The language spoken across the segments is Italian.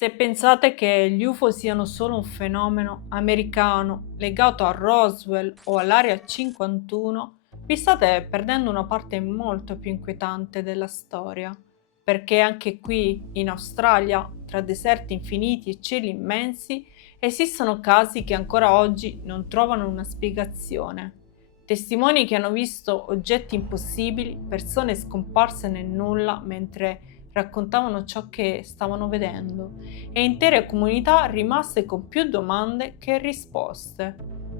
Se pensate che gli UFO siano solo un fenomeno americano legato a Roswell o all'Area 51, vi state perdendo una parte molto più inquietante della storia, perché anche qui, in Australia, tra deserti infiniti e cieli immensi, esistono casi che ancora oggi non trovano una spiegazione. Testimoni che hanno visto oggetti impossibili, persone scomparse nel nulla mentre raccontavano ciò che stavano vedendo e intere comunità rimaste con più domande che risposte.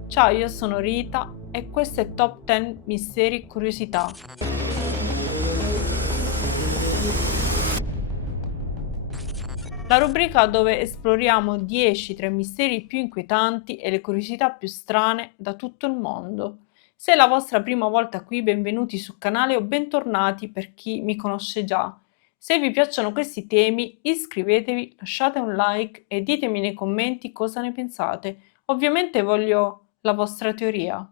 Ciao, io sono Rita e questo è Top 10 Misteri e Curiosità. La rubrica dove esploriamo 10 tra i misteri più inquietanti e le curiosità più strane da tutto il mondo. Se è la vostra prima volta qui, benvenuti sul canale o bentornati per chi mi conosce già. Se vi piacciono questi temi, iscrivetevi, lasciate un like e ditemi nei commenti cosa ne pensate. Ovviamente voglio la vostra teoria.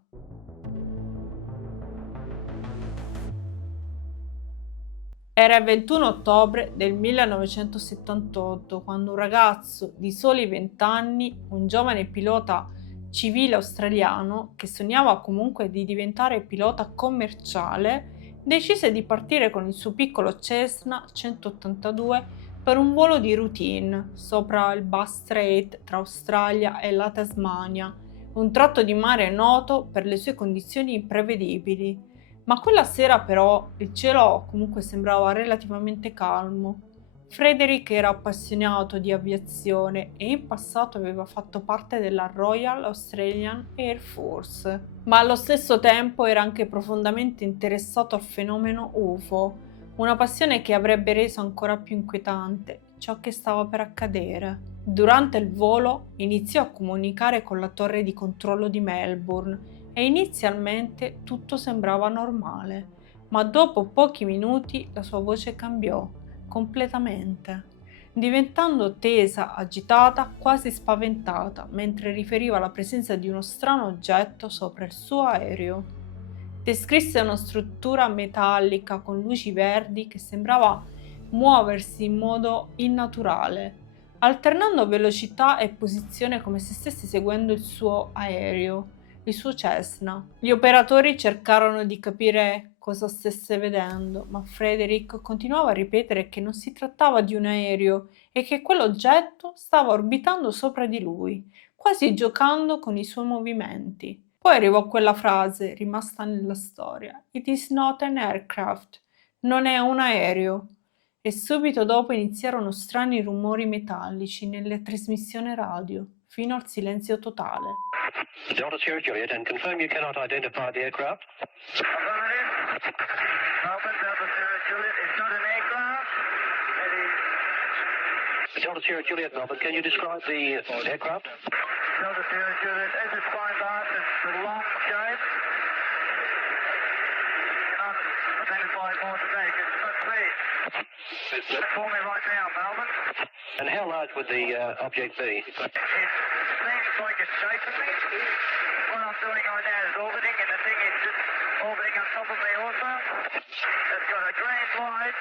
Era il 21 ottobre del 1978 quando un ragazzo di soli 20 anni, un giovane pilota civile australiano che sognava comunque di diventare pilota commerciale, decise di partire con il suo piccolo Cessna 182 per un volo di routine sopra il Bass Strait tra Australia e la Tasmania, un tratto di mare noto per le sue condizioni imprevedibili. Ma quella sera però il cielo comunque sembrava relativamente calmo. Frederick era appassionato di aviazione e in passato aveva fatto parte della Royal Australian Air Force, ma allo stesso tempo era anche profondamente interessato al fenomeno UFO, una passione che avrebbe reso ancora più inquietante ciò che stava per accadere. Durante il volo iniziò a comunicare con la torre di controllo di Melbourne e inizialmente tutto sembrava normale, ma dopo pochi minuti la sua voce cambiò completamente, diventando tesa, agitata, quasi spaventata, mentre riferiva la presenza di uno strano oggetto sopra il suo aereo. Descrisse una struttura metallica con luci verdi che sembrava muoversi in modo innaturale, alternando velocità e posizione come se stesse seguendo il suo aereo, il suo Cessna. Gli operatori cercarono di capire cosa stesse vedendo, ma Frederick continuava a ripetere che non si trattava di un aereo e che quell'oggetto stava orbitando sopra di lui, quasi giocando con i suoi movimenti. Poi arrivò quella frase rimasta nella storia: "It is not an aircraft", non è un aereo. E subito dopo iniziarono strani rumori metallici nelle trasmissioni radio, fino al silenzio totale. Delta Sierra Juliet, and confirm you cannot identify the aircraft. Affirmative. Alpha Delta Sierra Juliet, it's not an aircraft. It is Delta Sierra Juliet, Melbourne, can you describe the aircraft? Delta Sierra Juliet. As it's flying past, it's a long shape. Not identified more today. It's not speed. Call me right now, Melbourne. And how large would the object be? It seems like it's chasing me. What I'm doing right now is orbiting, and the thing is just orbiting on top of me also. It's got a green light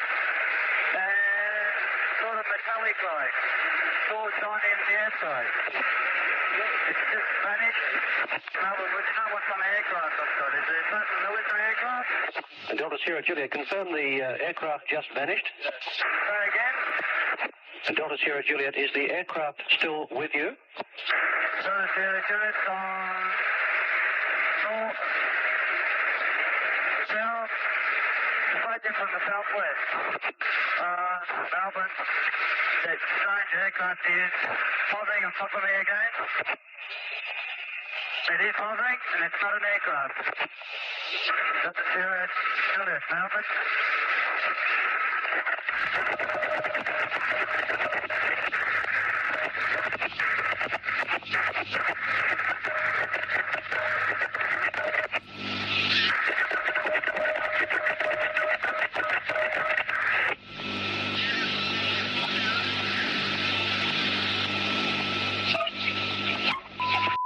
and sort of metallic light. Towards 90 in the airside. It's just vanished. Melbourne, would you know what kind of aircraft I've got? Is it a military aircraft? And Delta Sierra Juliet, confirm the aircraft just vanished. Say again? And Delta Sierra Juliet, is the aircraft still with you? Delta Sierra Juliet on north, south, fighting from the southwest. Melbourne, that strange aircraft is hovering on top of me again. It is hovering, and it's not an aircraft. Delta Sierra Juliet, Melbourne.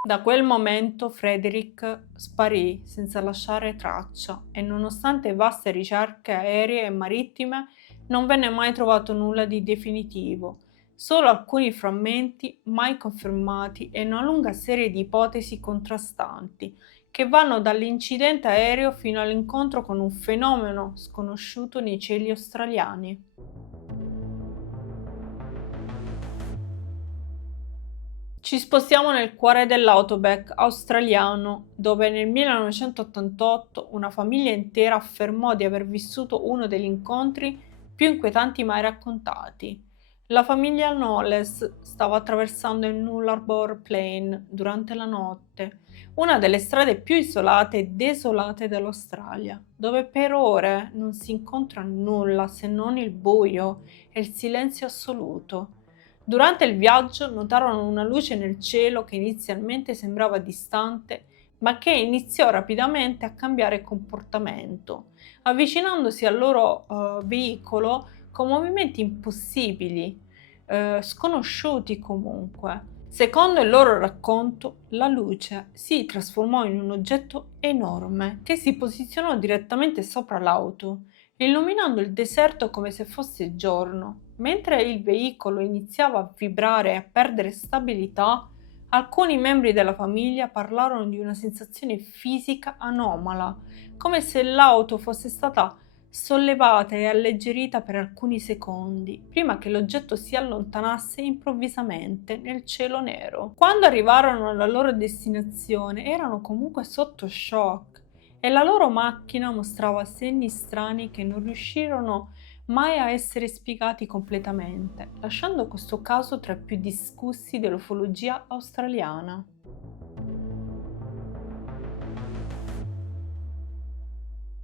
Da quel momento Frederick sparì senza lasciare traccia e nonostante vaste ricerche aeree e marittime non venne mai trovato nulla di definitivo. solo alcuni frammenti mai confermati e una lunga serie di ipotesi contrastanti che vanno dall'incidente aereo fino all'incontro con un fenomeno sconosciuto nei cieli australiani. Ci spostiamo nel cuore dell'outback australiano, dove nel 1988 una famiglia intera affermò di aver vissuto uno degli incontri più inquietanti mai raccontati. La famiglia Knowles stava attraversando il Nullarbor Plain durante la notte, una delle strade più isolate e desolate dell'Australia, dove per ore non si incontra nulla se non il buio e il silenzio assoluto. Durante il viaggio notarono una luce nel cielo che inizialmente sembrava distante, ma che iniziò rapidamente a cambiare comportamento, avvicinandosi al loro veicolo con movimenti impossibili, sconosciuti comunque. Secondo il loro racconto, la luce si trasformò in un oggetto enorme che si posizionò direttamente sopra l'auto, illuminando il deserto come se fosse giorno. Mentre il veicolo iniziava a vibrare e a perdere stabilità, alcuni membri della famiglia parlarono di una sensazione fisica anomala, come se l'auto fosse stata sollevata e alleggerita per alcuni secondi, prima che l'oggetto si allontanasse improvvisamente nel cielo nero. Quando arrivarono alla loro destinazione, erano comunque sotto shock e la loro macchina mostrava segni strani che non riuscirono mai a essere spiegati completamente, lasciando questo caso tra i più discussi dell'ufologia australiana.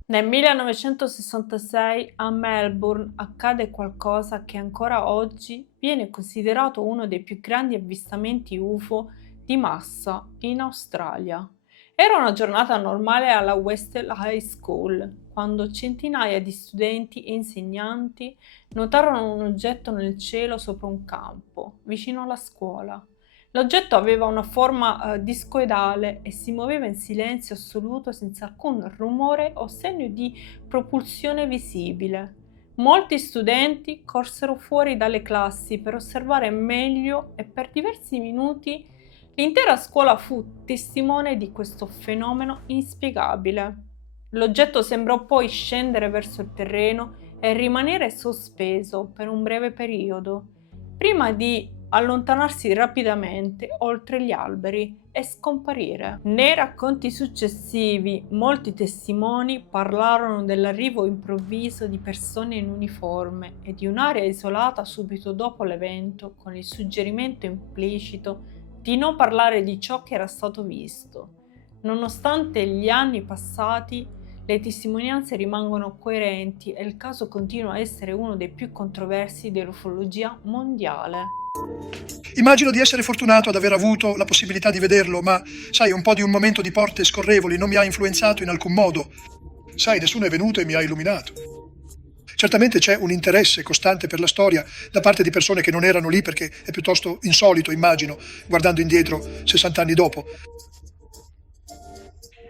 Nel 1966 a Melbourne accade qualcosa che ancora oggi viene considerato uno dei più grandi avvistamenti UFO di massa in Australia. Era una giornata normale alla Western High School, quando centinaia di studenti e insegnanti notarono un oggetto nel cielo sopra un campo, vicino alla scuola. L'oggetto aveva una forma discoidale e si muoveva in silenzio assoluto senza alcun rumore o segno di propulsione visibile. Molti studenti corsero fuori dalle classi per osservare meglio e per diversi minuti l'intera scuola fu testimone di questo fenomeno inspiegabile. L'oggetto sembrò poi scendere verso il terreno e rimanere sospeso per un breve periodo, prima di allontanarsi rapidamente oltre gli alberi e scomparire. Nei racconti successivi, molti testimoni parlarono dell'arrivo improvviso di persone in uniforme e di un'area isolata subito dopo l'evento, con il suggerimento implicito di non parlare di ciò che era stato visto. Nonostante gli anni passati, le testimonianze rimangono coerenti e il caso continua a essere uno dei più controversi dell'ufologia mondiale. Immagino di essere fortunato ad aver avuto la possibilità di vederlo, ma sai, un po' di un momento di porte scorrevoli non mi ha influenzato in alcun modo. Sai, nessuno è venuto e mi ha illuminato. Certamente c'è un interesse costante per la storia da parte di persone che non erano lì, perché è piuttosto insolito, immagino, guardando indietro 60 anni dopo.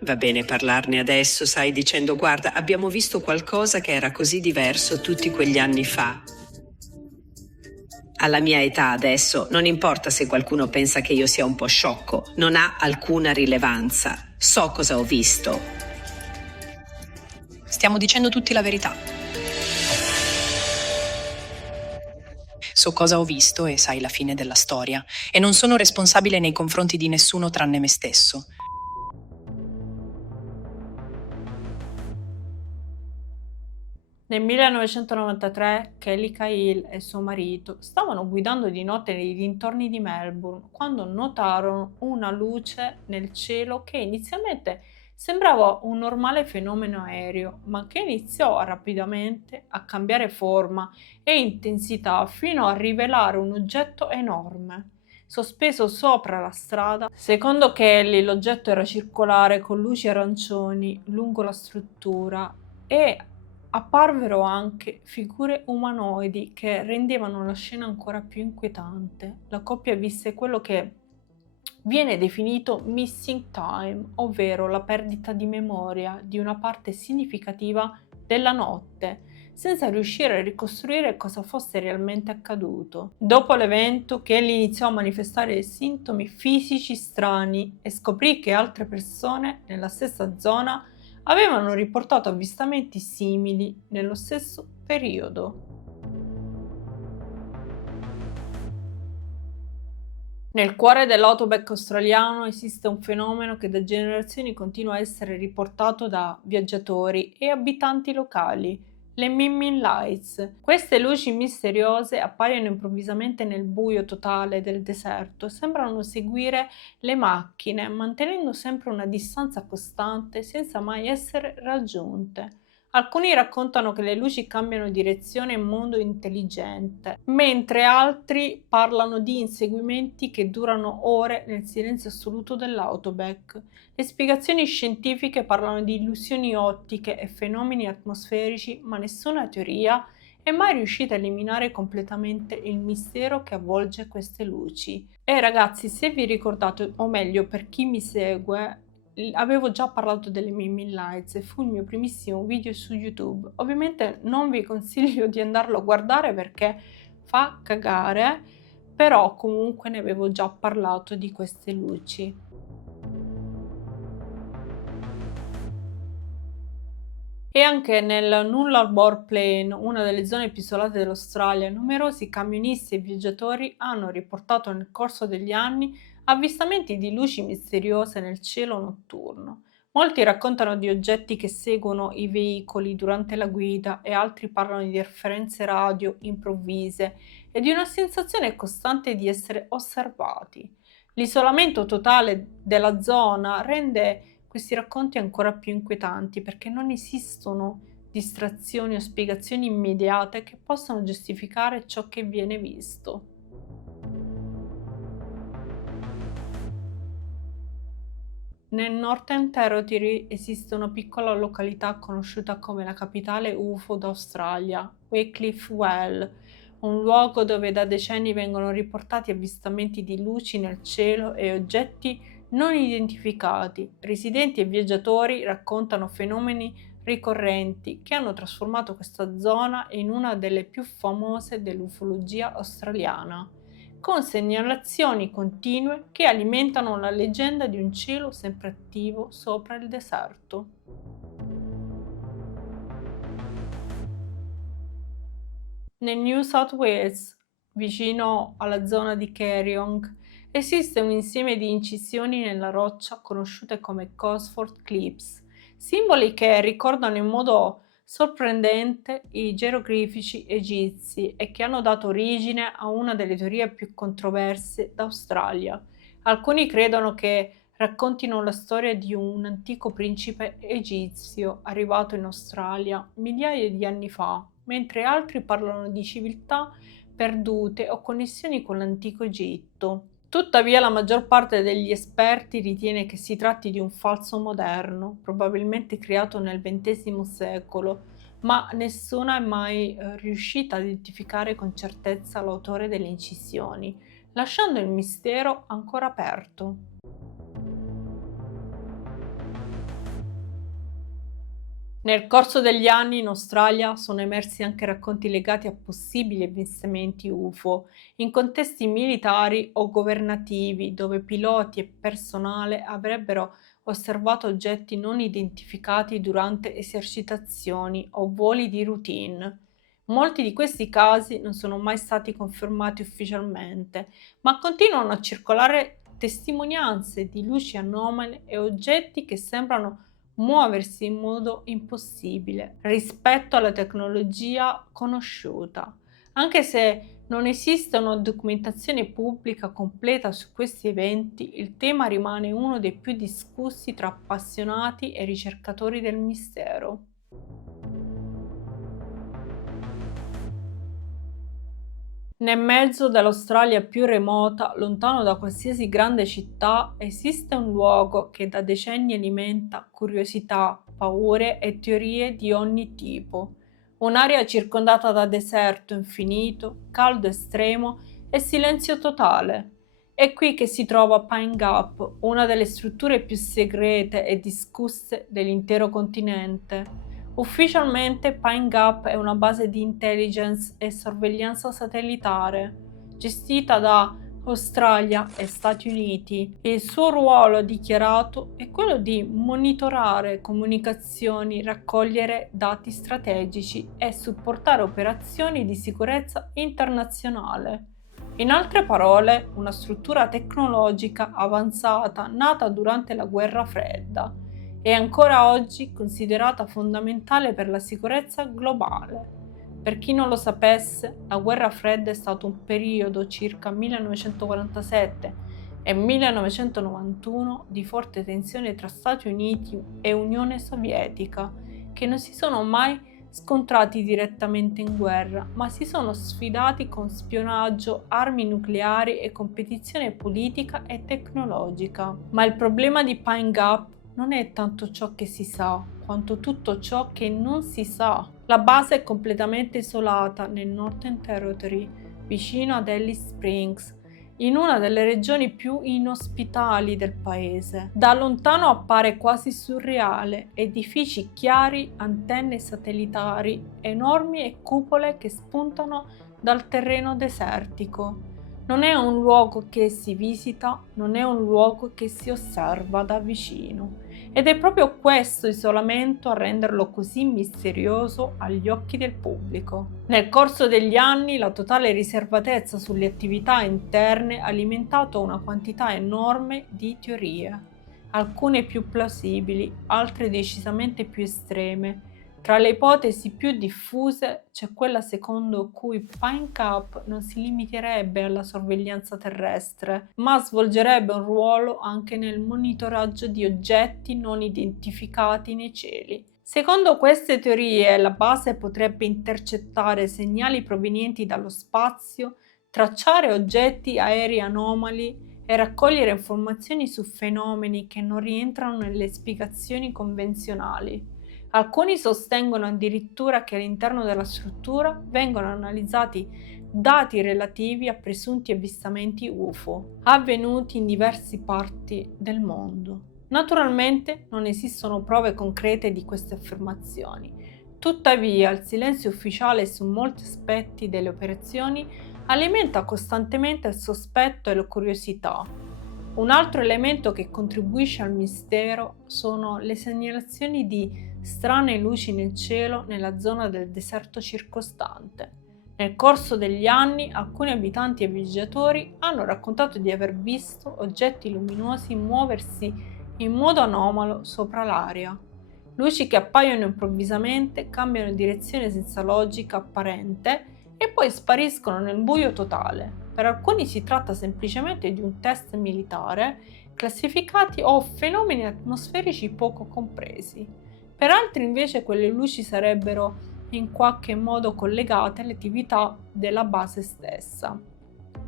Va bene parlarne adesso, sai, dicendo guarda, abbiamo visto qualcosa che era così diverso tutti quegli anni fa. Alla mia età adesso non importa se qualcuno pensa che io sia un po' sciocco, non ha alcuna rilevanza. So cosa ho visto. Stiamo dicendo tutti la verità. So cosa ho visto e sai la fine della storia, e non sono responsabile nei confronti di nessuno tranne me stesso. Nel 1993 Kelly Cahill e suo marito stavano guidando di notte nei dintorni di Melbourne quando notarono una luce nel cielo che inizialmente sembrava un normale fenomeno aereo, ma che iniziò rapidamente a cambiare forma e intensità fino a rivelare un oggetto enorme, sospeso sopra la strada. Secondo Kelly l'oggetto era circolare con luci arancioni lungo la struttura e apparvero anche figure umanoidi che rendevano la scena ancora più inquietante. La coppia visse quello che viene definito missing time, ovvero la perdita di memoria di una parte significativa della notte, senza riuscire a ricostruire cosa fosse realmente accaduto. Dopo l'evento, Kelly iniziò a manifestare sintomi fisici strani e scoprì che altre persone nella stessa zona avevano riportato avvistamenti simili nello stesso periodo. Nel cuore dell'outback australiano esiste un fenomeno che da generazioni continua a essere riportato da viaggiatori e abitanti locali: le Mimmin Lights. Queste luci misteriose appaiono improvvisamente nel buio totale del deserto e sembrano seguire le macchine, mantenendo sempre una distanza costante senza mai essere raggiunte. Alcuni raccontano che le luci cambiano direzione in modo intelligente, mentre altri parlano di inseguimenti che durano ore nel silenzio assoluto dell'outback. Le spiegazioni scientifiche parlano di illusioni ottiche e fenomeni atmosferici, ma nessuna teoria è mai riuscita a eliminare completamente il mistero che avvolge queste luci. E ragazzi, se vi ricordate, o meglio per chi mi segue, avevo già parlato delle Mimmin Lights e fu il mio primissimo video su YouTube. Ovviamente non vi consiglio di andarlo a guardare perché fa cagare, però comunque ne avevo già parlato di queste luci. E anche nel Nullarbor Plain, una delle zone più isolate dell'Australia, numerosi camionisti e viaggiatori hanno riportato nel corso degli anni avvistamenti di luci misteriose nel cielo notturno. Molti raccontano di oggetti che seguono i veicoli durante la guida e altri parlano di interferenze radio improvvise e di una sensazione costante di essere osservati. L'isolamento totale della zona rende questi racconti ancora più inquietanti perché non esistono distrazioni o spiegazioni immediate che possano giustificare ciò che viene visto. Nel Northern Territory esiste una piccola località conosciuta come la capitale UFO d'Australia, Wycliffe Well, un luogo dove da decenni vengono riportati avvistamenti di luci nel cielo e oggetti non identificati. Residenti e viaggiatori raccontano fenomeni ricorrenti che hanno trasformato questa zona in una delle più famose dell'ufologia australiana, con segnalazioni continue che alimentano la leggenda di un cielo sempre attivo sopra il deserto. Nel New South Wales, vicino alla zona di Keriong, esiste un insieme di incisioni nella roccia conosciute come Gosford Cliffs, simboli che ricordano in modo sorprendente i geroglifici egizi e che hanno dato origine a una delle teorie più controverse d'Australia. Alcuni credono che raccontino la storia di un antico principe egizio arrivato in Australia migliaia di anni fa, mentre altri parlano di civiltà perdute o connessioni con l'antico Egitto. Tuttavia la maggior parte degli esperti ritiene che si tratti di un falso moderno, probabilmente creato nel XX secolo, ma nessuna è mai riuscita a identificare con certezza l'autore delle incisioni, lasciando il mistero ancora aperto. Nel corso degli anni in Australia sono emersi anche racconti legati a possibili avvistamenti UFO in contesti militari o governativi dove piloti e personale avrebbero osservato oggetti non identificati durante esercitazioni o voli di routine. Molti di questi casi non sono mai stati confermati ufficialmente, ma continuano a circolare testimonianze di luci anomale e oggetti che sembrano muoversi in modo impossibile rispetto alla tecnologia conosciuta. Anche se non esiste una documentazione pubblica completa su questi eventi, il tema rimane uno dei più discussi tra appassionati e ricercatori del mistero. Nel mezzo dell'Australia più remota, lontano da qualsiasi grande città, esiste un luogo che da decenni alimenta curiosità, paure e teorie di ogni tipo. Un'area circondata da deserto infinito, caldo estremo e silenzio totale. È qui che si trova Pine Gap, una delle strutture più segrete e discusse dell'intero continente. Ufficialmente Pine Gap è una base di intelligence e sorveglianza satellitare gestita da Australia e Stati Uniti e il suo ruolo dichiarato è quello di monitorare comunicazioni, raccogliere dati strategici e supportare operazioni di sicurezza internazionale. In altre parole, una struttura tecnologica avanzata nata durante la Guerra Fredda è ancora oggi considerata fondamentale per la sicurezza globale. Per chi non lo sapesse, la Guerra Fredda è stato un periodo circa 1947 e 1991 di forte tensione tra Stati Uniti e Unione Sovietica, che non si sono mai scontrati direttamente in guerra, ma si sono sfidati con spionaggio, armi nucleari e competizione politica e tecnologica. Ma il problema di Pine Gap non è tanto ciò che si sa, quanto tutto ciò che non si sa. La base è completamente isolata nel Northern Territory, vicino ad Alice Springs, in una delle regioni più inospitali del paese. Da lontano appare quasi surreale, edifici chiari, antenne satellitari, enormi e cupole che spuntano dal terreno desertico. Non è un luogo che si visita, non è un luogo che si osserva da vicino. Ed è proprio questo isolamento a renderlo così misterioso agli occhi del pubblico. Nel corso degli anni la totale riservatezza sulle attività interne ha alimentato una quantità enorme di teorie, alcune più plausibili, altre decisamente più estreme. Tra le ipotesi più diffuse c'è quella secondo cui Pine Gap non si limiterebbe alla sorveglianza terrestre, ma svolgerebbe un ruolo anche nel monitoraggio di oggetti non identificati nei cieli. Secondo queste teorie, la base potrebbe intercettare segnali provenienti dallo spazio, tracciare oggetti aerei anomali e raccogliere informazioni su fenomeni che non rientrano nelle spiegazioni convenzionali. Alcuni sostengono addirittura che all'interno della struttura vengono analizzati dati relativi a presunti avvistamenti UFO avvenuti in diverse parti del mondo. Naturalmente non esistono prove concrete di queste affermazioni, tuttavia il silenzio ufficiale su molti aspetti delle operazioni alimenta costantemente il sospetto e la curiosità. Un altro elemento che contribuisce al mistero sono le segnalazioni di strane luci nel cielo nella zona del deserto circostante. Nel corso degli anni, alcuni abitanti e viaggiatori hanno raccontato di aver visto oggetti luminosi muoversi in modo anomalo sopra l'aria. Luci che appaiono improvvisamente, cambiano direzione senza logica apparente e poi spariscono nel buio totale. Per alcuni si tratta semplicemente di un test militare, classificati o fenomeni atmosferici poco compresi. Per altri invece quelle luci sarebbero in qualche modo collegate alle attività della base stessa.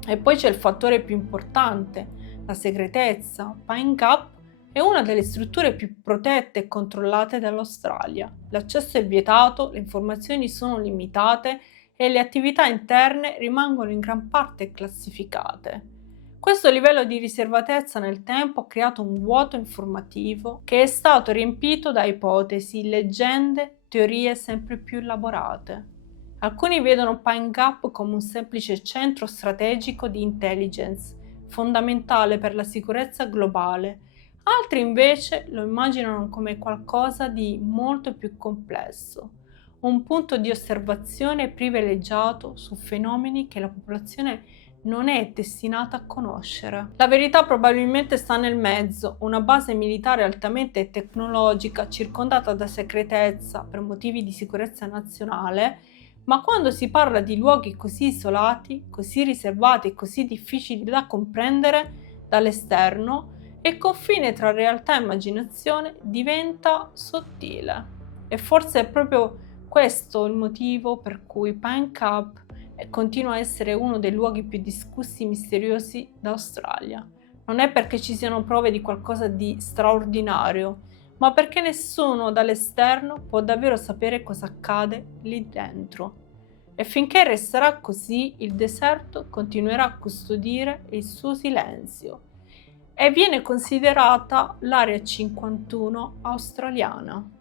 E poi c'è il fattore più importante, la segretezza. Pine Gap è una delle strutture più protette e controllate dall'Australia. L'accesso è vietato, le informazioni sono limitate e le attività interne rimangono in gran parte classificate. Questo livello di riservatezza nel tempo ha creato un vuoto informativo che è stato riempito da ipotesi, leggende, teorie sempre più elaborate. Alcuni vedono Pine Gap come un semplice centro strategico di intelligence, fondamentale per la sicurezza globale. Altri invece lo immaginano come qualcosa di molto più complesso, un punto di osservazione privilegiato su fenomeni che la popolazione non è destinata a conoscere. La verità probabilmente sta nel mezzo, una base militare altamente tecnologica circondata da segretezza per motivi di sicurezza nazionale, ma quando si parla di luoghi così isolati, così riservati e così difficili da comprendere dall'esterno, il confine tra realtà e immaginazione diventa sottile. E forse è proprio questo il motivo per cui Pine Gap continua a essere uno dei luoghi più discussi e misteriosi d'Australia. Non è perché ci siano prove di qualcosa di straordinario, ma perché nessuno dall'esterno può davvero sapere cosa accade lì dentro. E finché resterà così, il deserto continuerà a custodire il suo silenzio e viene considerata l'Area 51 australiana.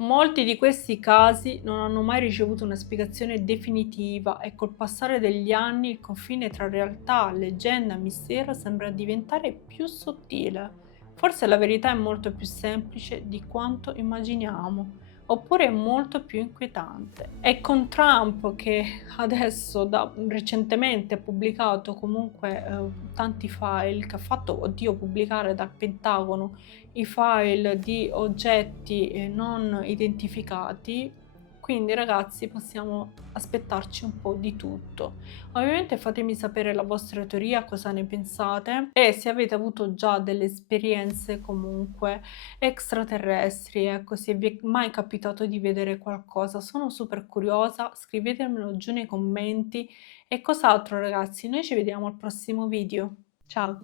Molti di questi casi non hanno mai ricevuto una spiegazione definitiva e col passare degli anni il confine tra realtà, leggenda e mistero sembra diventare più sottile. Forse la verità è molto più semplice di quanto immaginiamo, oppure è molto più inquietante. E con Trump, che adesso recentemente ha pubblicato comunque tanti file, che ha fatto, oddio, pubblicare dal Pentagono i file di oggetti non identificati, quindi ragazzi possiamo aspettarci un po' di tutto. Ovviamente fatemi sapere la vostra teoria, cosa ne pensate, e se avete avuto già delle esperienze comunque extraterrestri, ecco, se vi è mai capitato di vedere qualcosa. Sono super curiosa, scrivetemelo giù nei commenti. E cos'altro ragazzi, noi ci vediamo al prossimo video. Ciao!